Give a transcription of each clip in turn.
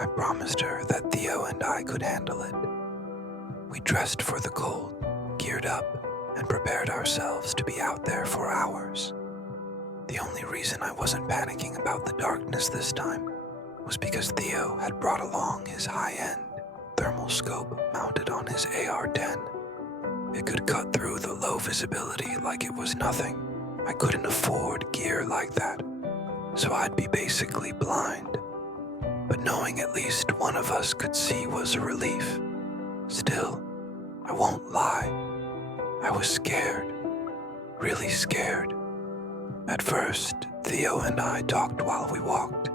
I promised her that Theo and I could handle it. We dressed for the cold, geared up, and prepared ourselves to be out there for hours. The only reason I wasn't panicking about the darkness this time was because Theo had brought along his high-end thermal scope mounted on his AR-10. It could cut through the low visibility like it was nothing. I couldn't afford gear like that, so I'd be basically blind. But knowing at least one of us could see was a relief. Still, I won't lie, I was scared, really scared. At first, Theo and I talked while we walked,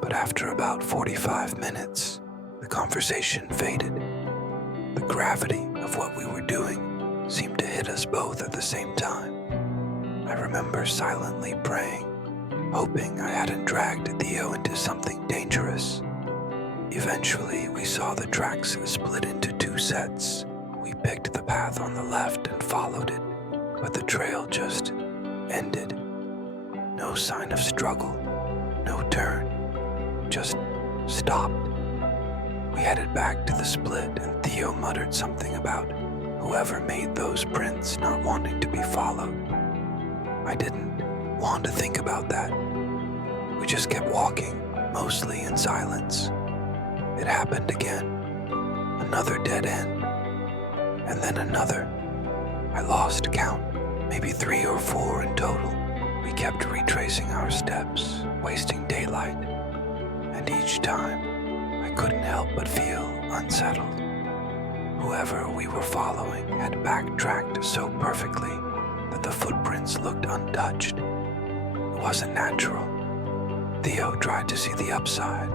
but after about 45 minutes, the conversation faded. The gravity of what we were doing seemed to hit us both at the same time. I remember silently praying, hoping I hadn't dragged Theo into something dangerous. Eventually, we saw the tracks split into two sets. We picked the path on the left and followed it, but the trail just ended. No sign of struggle, no turn, just stopped. We headed back to the split and Theo muttered something about whoever made those prints not wanting to be followed. I didn't want to think about that. We just kept walking, mostly in silence. It happened again. Another dead end. And then another. I lost count, maybe 3 or 4 in total. We kept retracing our steps, wasting daylight. And each time, I couldn't help but feel unsettled. Whoever we were following had backtracked so perfectly that the footprints looked untouched. It wasn't natural. Theo tried to see the upside.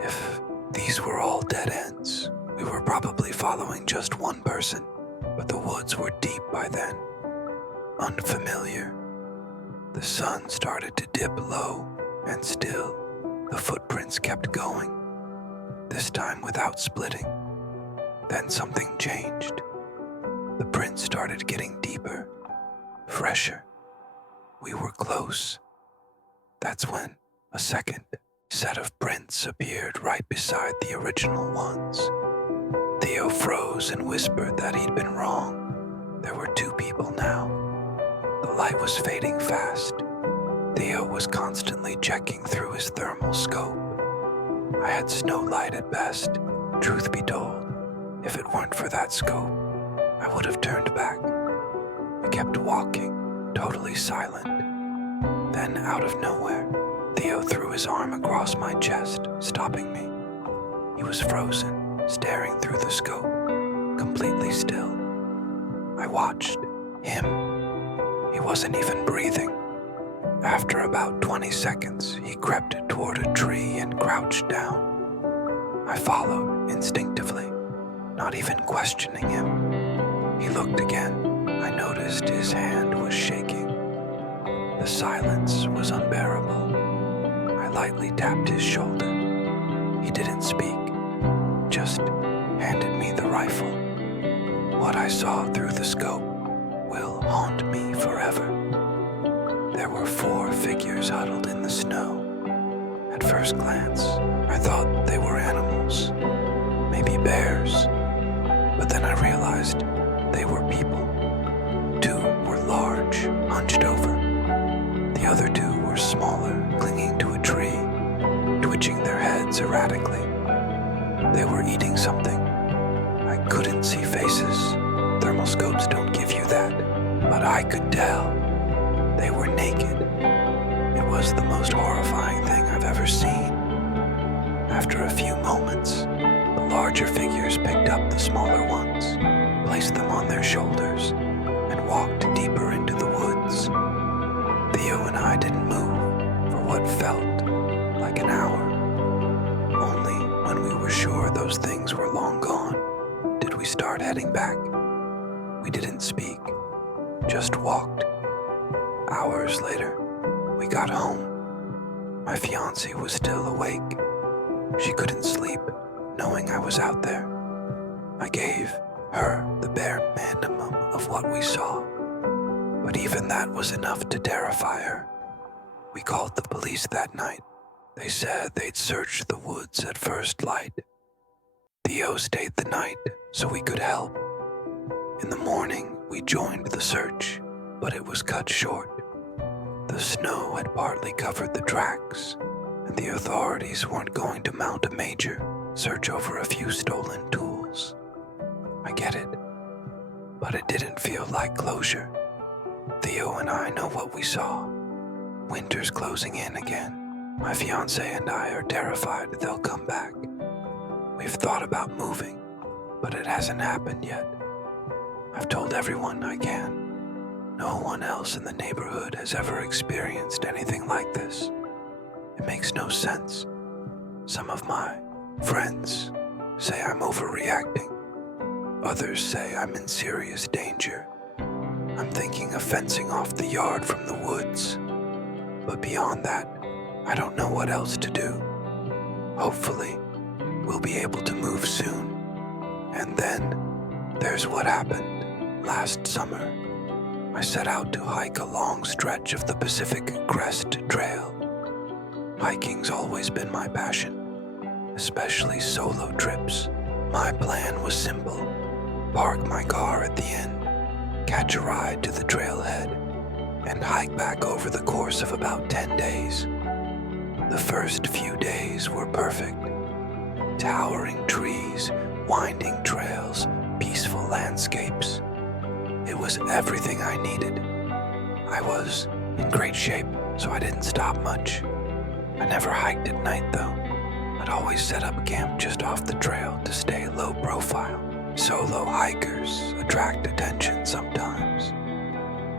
If these were all dead ends, we were probably following just one person, but the woods were deep by then. Unfamiliar. The sun started to dip low, and still, the footprints kept going. This time without splitting. Then something changed. The prints started getting deeper, fresher. We were close. That's when a second set of prints appeared right beside the original ones. Theo froze and whispered that he'd been wrong. There were 2 people now. The light was fading fast. Theo was constantly checking through his thermal scope. I had snow light at best. Truth be told, if it weren't for that scope, I would have turned back. We kept walking, totally silent. Then, out of nowhere, Theo threw his arm across my chest, stopping me. He was frozen, staring through the scope, completely still. I watched him. He wasn't even breathing. After about 20 seconds, he crept toward a tree and crouched down. I followed instinctively, not even questioning him. He looked again. I noticed his hand was shaking. The silence was unbearable. I lightly tapped his shoulder. He didn't speak, just handed me the rifle. What I saw through the scope will haunt me forever. There were 4 figures huddled in the snow. At first glance, I thought they were animals, maybe bears. But then I realized they were people. 2 were large, hunched over. The other 2 were smaller, clinging to a tree, twitching their heads erratically. They were eating something. I couldn't see faces. Thermal scopes don't give you that. But I could tell. They were naked. It was the most horrifying thing I've ever seen. After a few moments, the larger figures picked up the smaller ones, placed them on their shoulders, and walked deeper into the woods. Theo and I didn't move for what felt like an hour. Only when we were sure those things were long gone did we start heading back. We didn't speak, just walked. Hours later, we got home. My fiancée was still awake. She couldn't sleep, knowing I was out there. I gave her the bare minimum of what we saw, but even that was enough to terrify her. We called the police that night. They said they'd search the woods at first light. Theo stayed the night so we could help. In the morning, we joined the search, but it was cut short. The snow had partly covered the tracks, and the authorities weren't going to mount a major search over a few stolen tools. I get it, but it didn't feel like closure. Theo and I know what we saw. Winter's closing in again. My fiancé and I are terrified they'll come back. We've thought about moving, but it hasn't happened yet. I've told everyone I can. No one else in the neighborhood has ever experienced anything like this. It makes no sense. Some of my friends say I'm overreacting. Others say I'm in serious danger. I'm thinking of fencing off the yard from the woods. But beyond that, I don't know what else to do. Hopefully, we'll be able to move soon. And then, there's what happened last summer. I set out to hike a long stretch of the Pacific Crest Trail. Hiking's always been my passion, especially solo trips. My plan was simple: park my car at the end, catch a ride to the trailhead, and hike back over the course of about 10 days. The first few days were perfect. Towering trees, winding trails, peaceful landscapes. It was everything I needed. I was in great shape, so I didn't stop much. I never hiked at night, though. I'd always set up camp just off the trail to stay low profile. Solo hikers attract attention sometimes,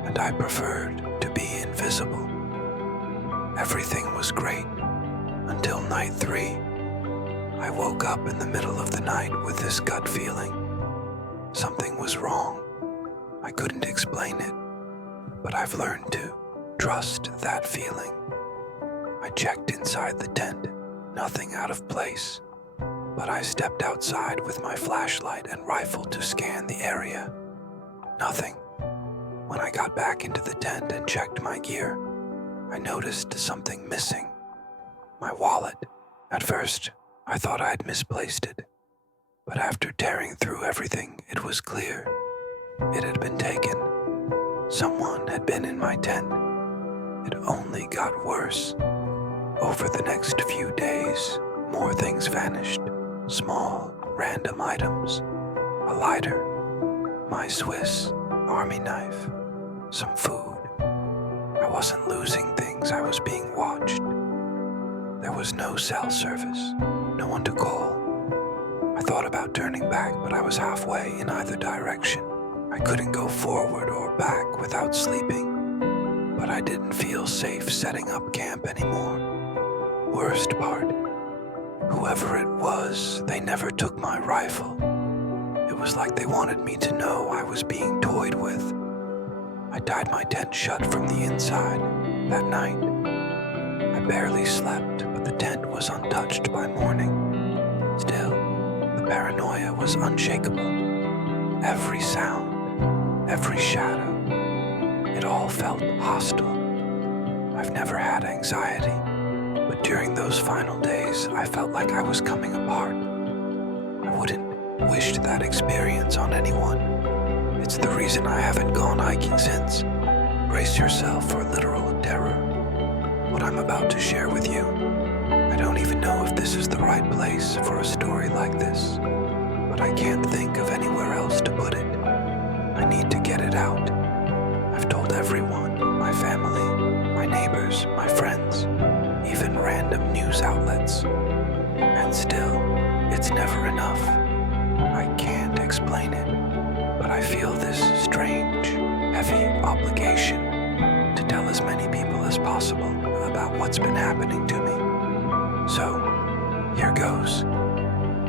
and I preferred to be invisible. Everything was great until night 3. I woke up in the middle of the night with this gut feeling. Something was wrong. I couldn't explain it, but I've learned to trust that feeling. I checked inside the tent, nothing out of place, but I stepped outside with my flashlight and rifle to scan the area. Nothing. When I got back into the tent and checked my gear, I noticed something missing. My wallet. At first, I thought I'd misplaced it, but after tearing through everything, it was clear. It had been taken. Someone had been in my tent. It only got worse. Over the next few days, more things vanished. Small, random items. A lighter, my Swiss Army knife, some food. I wasn't losing things, I was being watched. There was no cell service, no one to call. I thought about turning back, but I was halfway in either direction. I couldn't go forward or back without sleeping, but I didn't feel safe setting up camp anymore. Worst part, whoever it was, they never took my rifle. It was like they wanted me to know I was being toyed with. I tied my tent shut from the inside that night. I barely slept, but the tent was untouched by morning. Still, the paranoia was unshakable. Every sound, every shadow, it all felt hostile. I've never had anxiety, but during those final days, I felt like I was coming apart. I wouldn't wish that experience on anyone. It's the reason I haven't gone hiking since. Brace yourself for literal terror. What I'm about to share with you, I don't even know if this is the right place for a story like this, but I can't think of anywhere else to put it. I need to get it out. I've told everyone, my family, my neighbors, my friends, even random news outlets. And still, it's never enough. I can't explain it, but I feel this strange, heavy obligation to tell as many people as possible about what's been happening to me. So, here goes.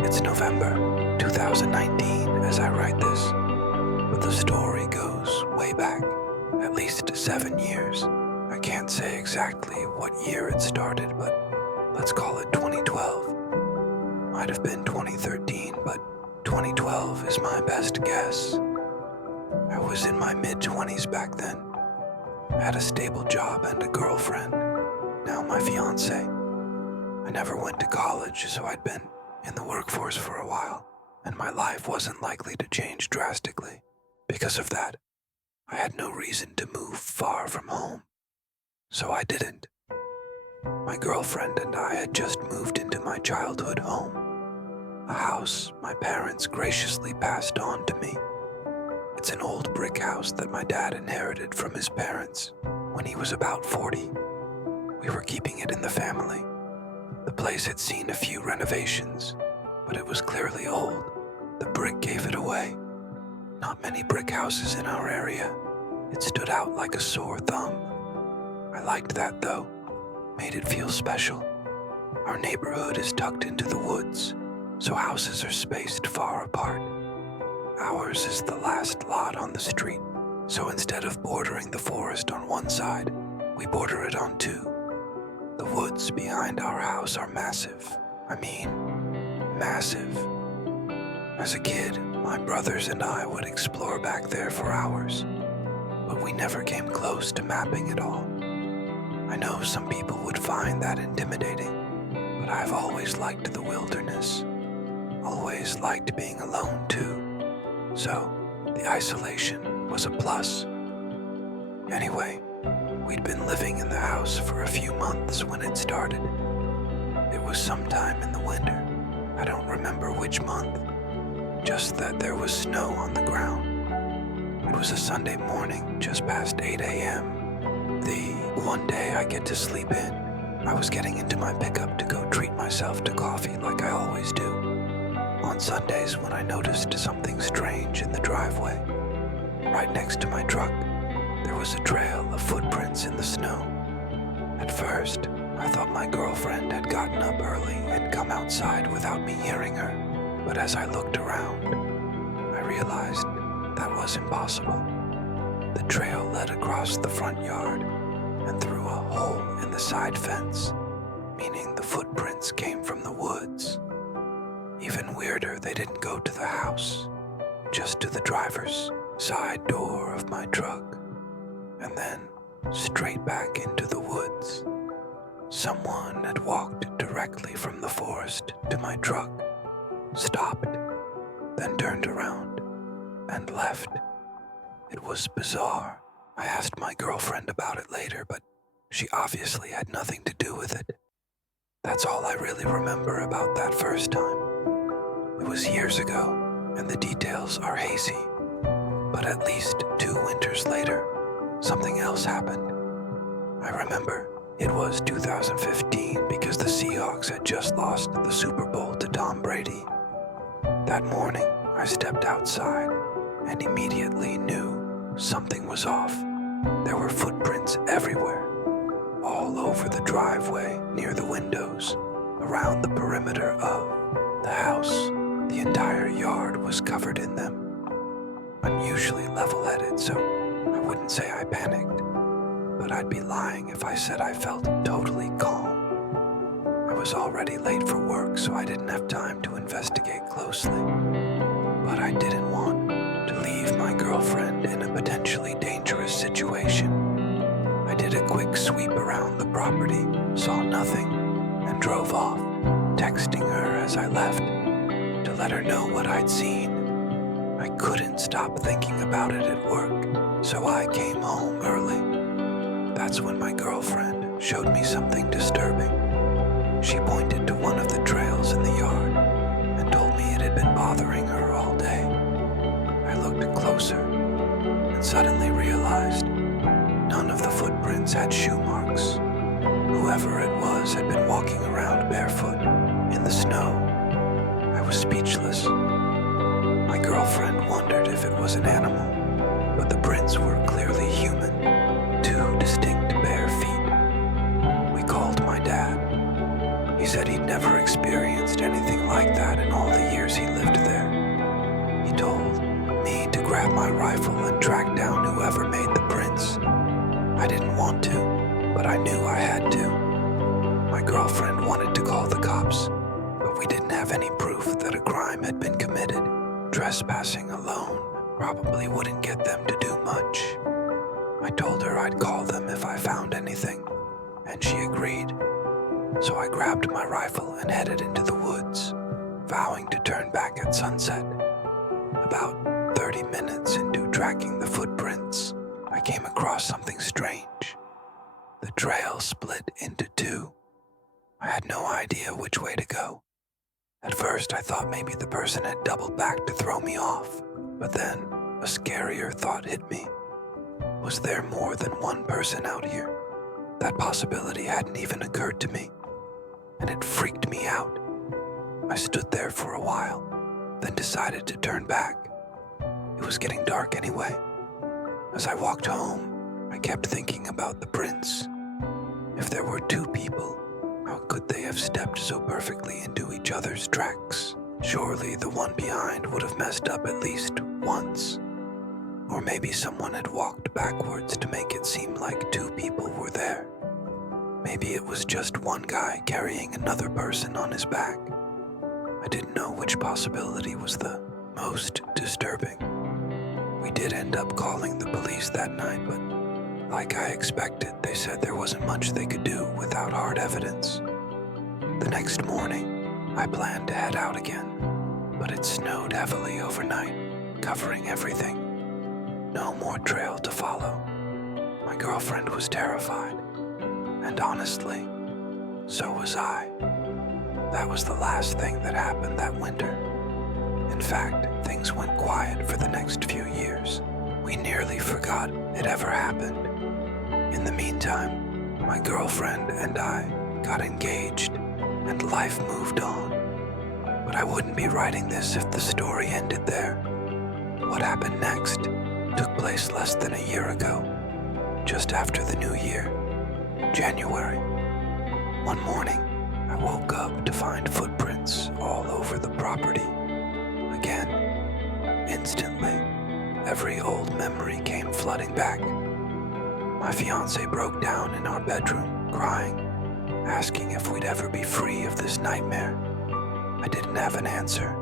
It's November 2019 as I write this, but the story goes way back, at least 7 years. I can't say exactly what year it started, but let's call it 2012. Might have been 2013, but 2012 is my best guess. I was in my mid-20s back then. I had a stable job and a girlfriend, now my fiancé. I never went to college, so I'd been in the workforce for a while, and my life wasn't likely to change drastically. Because of that, I had no reason to move far from home. So I didn't. My girlfriend and I had just moved into my childhood home, a house my parents graciously passed on to me. It's an old brick house that my dad inherited from his parents when he was about 40. We were keeping it in the family. The place had seen a few renovations, but it was clearly old. The brick gave it away. Not many brick houses in our area. It stood out like a sore thumb. I liked that though. Made it feel special. Our neighborhood is tucked into the woods, so houses are spaced far apart. Ours is the last lot on the street, so instead of bordering the forest on one side, we border it on two. The woods behind our house are massive. I mean, massive. As a kid, my brothers and I would explore back there for hours, but we never came close to mapping it all. I know some people would find that intimidating, but I've always liked the wilderness. Always liked being alone too. So, the isolation was a plus. Anyway, we'd been living in the house for a few months when it started. It was sometime in the winter. I don't remember which month. Just that there was snow on the ground. It was a Sunday morning, just past 8 a.m. The one day I get to sleep in. I was getting into my pickup to go treat myself to coffee like I always do. On Sundays when I noticed something strange in the driveway. Right next to my truck, there was a trail of footprints in the snow. At first, I thought my girlfriend had gotten up early and come outside without me hearing her. But as I looked around, I realized that was impossible. The trail led across the front yard and through a hole in the side fence, meaning the footprints came from the woods. Even weirder, they didn't go to the house, just to the driver's side door of my truck, and then straight back into the woods. Someone had walked directly from the forest to my truck, stopped, then turned around and left. It was bizarre. I asked my girlfriend about it later, but she obviously had nothing to do with it. That's all I really remember about that first time. It was years ago, and the details are hazy. But at least 2 winters later, something else happened. I remember it was 2015 because the Seahawks had just lost the Super Bowl to Tom Brady. That morning, I stepped outside and immediately knew something was off. There were footprints everywhere, all over the driveway, near the windows, around the perimeter of the house. The entire yard was covered in them. I'm usually level-headed, so I wouldn't say I panicked, but I'd be lying if I said I felt totally calm. I was already late for work, so I didn't have time to investigate closely. But I didn't want to leave my girlfriend in a potentially dangerous situation. I did a quick sweep around the property, saw nothing, and drove off, texting her as I left to let her know what I'd seen. I couldn't stop thinking about it at work, so I came home early. That's when my girlfriend showed me something disturbing. She pointed to one of the trails in the yard and told me it had been bothering her all day. I looked closer and suddenly realized none of the footprints had shoe marks. Whoever it was had been walking around barefoot in the snow. I was speechless. My girlfriend wondered if it was an animal, but the prints were clearly human, 2 distinct bare feet. We called my dad. He said he'd never experienced anything like that in all the years he lived there. He told me to grab my rifle and track down whoever made the prints. I didn't want to, but I knew I had to. My girlfriend wanted to call the cops, but we didn't have any proof that a crime had been committed. Trespassing alone probably wouldn't get them to do much. I told her I'd call them if I found anything, and she agreed. so I grabbed my rifle and headed into the woods, vowing to turn back at sunset. About 30 minutes into tracking the footprints, I came across something strange. The trail split into two. I had no idea which way to go. At first, I thought maybe the person had doubled back to throw me off, but then a scarier thought hit me. Was there more than one person out here? That possibility hadn't even occurred to me, and it freaked me out. I stood there for a while, then decided to turn back. It was getting dark anyway. As I walked home, I kept thinking about the prints. If there were two people, how could they have stepped so perfectly into each other's tracks? Surely the one behind would have messed up at least once. Or maybe someone had walked backwards to make it seem like two people were there. Maybe it was just one guy carrying another person on his back. I didn't know which possibility was the most disturbing. We did end up calling the police that night, but like I expected, they said there wasn't much they could do without hard evidence. The next morning, I planned to head out again, but it snowed heavily overnight, covering everything. No more trail to follow. My girlfriend was terrified, and honestly, so was I. That was the last thing that happened that winter. In fact, things went quiet for the next few years. We nearly forgot it ever happened. In the meantime, my girlfriend and I got engaged, and life moved on. But I wouldn't be writing this if the story ended there. What happened next took place less than a year ago, just after the new year, January. One morning, I woke up to find footprints all over the property. Again, instantly, every old memory came flooding back. My fiancé broke down in our bedroom, crying, asking if we'd ever be free of this nightmare. I didn't have an answer.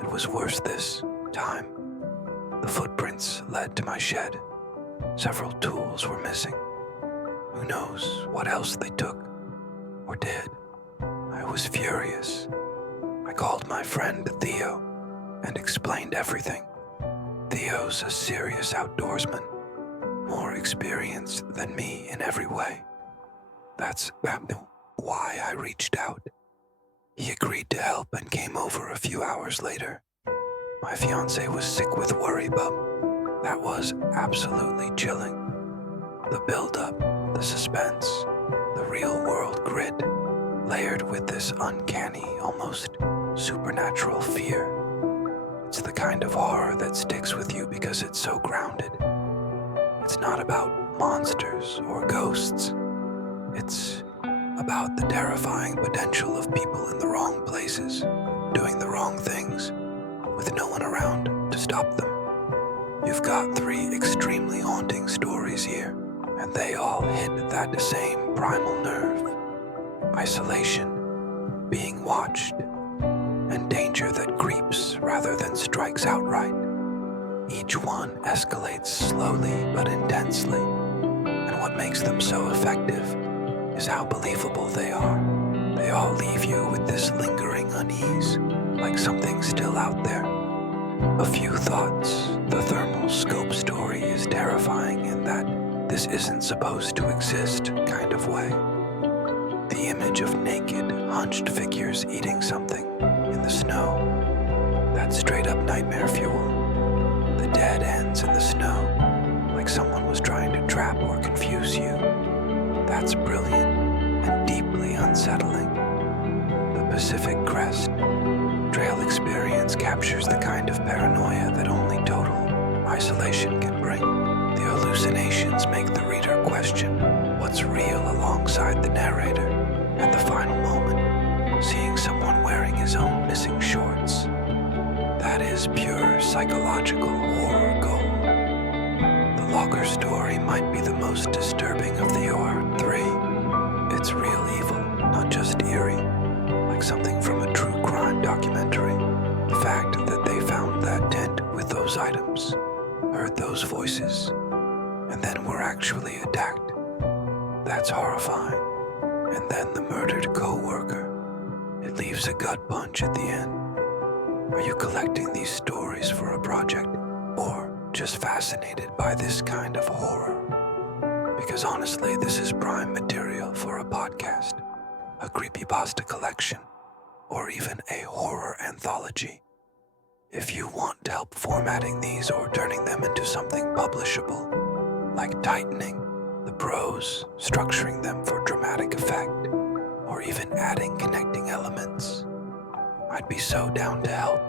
It was worse this time. The footprints led to my shed. Several tools were missing. Who knows what else they took or did. I was furious. I called my friend Theo and explained everything. Theo's a serious outdoorsman, more experienced than me in every way. That's why I reached out. He agreed to help and came over a few hours later. My fiancé was sick with worry, but that was absolutely chilling. The build-up, the suspense, the real-world grit, layered with this uncanny, almost supernatural fear. It's the kind of horror that sticks with you because it's so grounded. It's not about monsters or ghosts. It's about the terrifying potential of people in the wrong places, doing the wrong things, with no one around to stop them. You've got 3 extremely haunting stories here, and they all hit that same primal nerve. Isolation, being watched, and danger that creeps rather than strikes outright. Each one escalates slowly but intensely, and what makes them so effective is how believable they are. They all leave you with this lingering unease, like something's still out there. A few thoughts. The thermal scope story is terrifying in that this isn't supposed to exist kind of way. The image of naked, hunched figures eating something in the snow. That's straight up nightmare fuel. The dead ends in the snow, like someone was trying to trap or confuse you. That's brilliant and deeply unsettling. The Pacific Crest Trail experience captures the kind of paranoia that only total isolation can bring. The hallucinations make the reader question what's real alongside the narrator, and the final moment, seeing someone wearing his own missing shorts. That is pure psychological horror gold. The Locker story might be the most disturbing of the horror 3. It's real evil, not just eerie, like something from a true crime documentary. The fact that they found that tent with those items, heard those voices, and then were actually attacked. That's horrifying. And then the murdered co-worker. It leaves a gut punch at the end. Are you collecting these stories for a project, or just fascinated by this kind of horror? Because honestly, this is prime material for a podcast, a creepypasta collection, or even a horror anthology. If you want help formatting these or turning them into something publishable, like tightening the prose, structuring them for dramatic effect, or even adding connecting elements, I'd be so down to help.